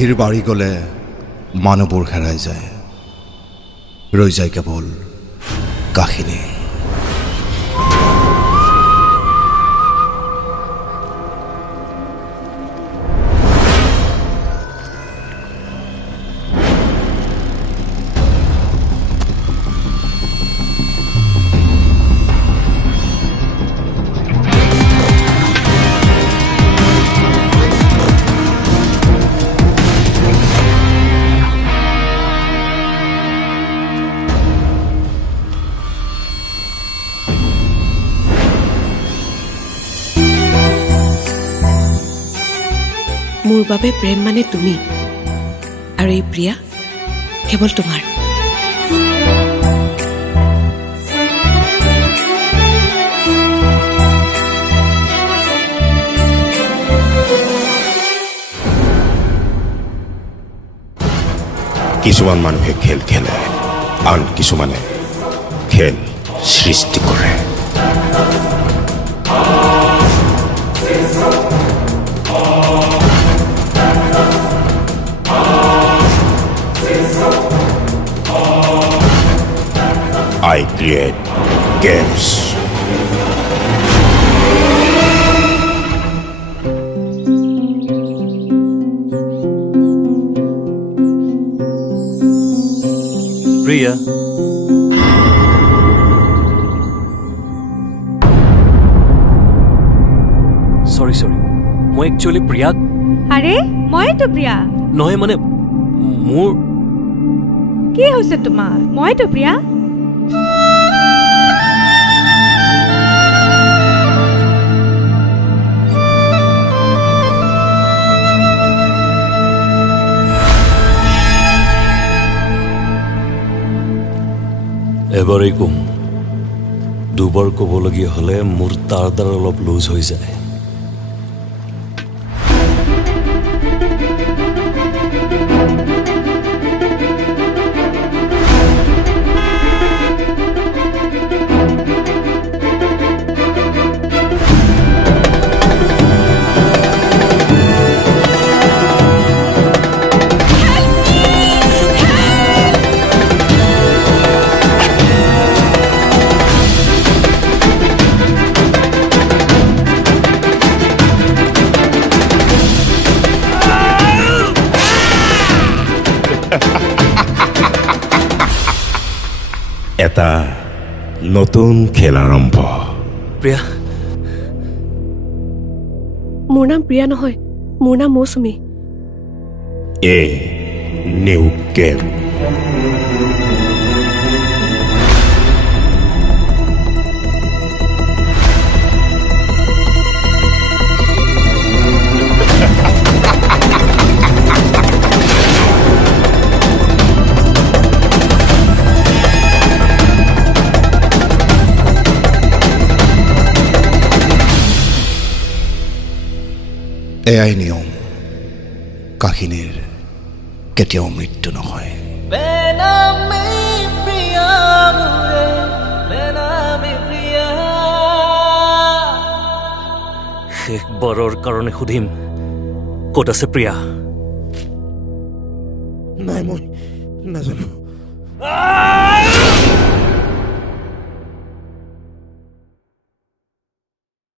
ভিৰ বাঢ়ি গ'লে মানুহবোৰ হেৰাই যায়, ৰৈ যায় কেৱল কাহিনী। মোৰ বাবে প্ৰেম মানে তুমি, আৰু এই প্ৰিয়া কেৱল তোমাৰ। কিছুমান মানুহে খেল খেলে, আন কিছুমানে খেল সৃষ্টি কৰে। I create games. Priya. Sorry. মই একচুয়ালি প্ৰিয়াক। আৰে মইতো প্ৰিয়া। নহয় মানে মোৰ কি হৈছে তোমাৰ? মইতো প্ৰিয়া। এবাৰেই কম, দুবাৰ ক'বলগীয়া হ'লে মোৰ তাৰ দ্বাৰা অলপ লুজ হৈ যায়। এটা নতুন খেল আৰম্ভ। প্ৰিয়া, মোৰ নাম প্ৰিয়া নহয়, মোৰ নাম মৌচুমী। A new game. এয়াই নিয়ম, কাহিনীৰ কেতিয়াও মৃত্যু নহয়। শেষবাৰৰ কাৰণে সুধিম, ক'ত আছে প্ৰিয়া? নাই, মই নাজানো।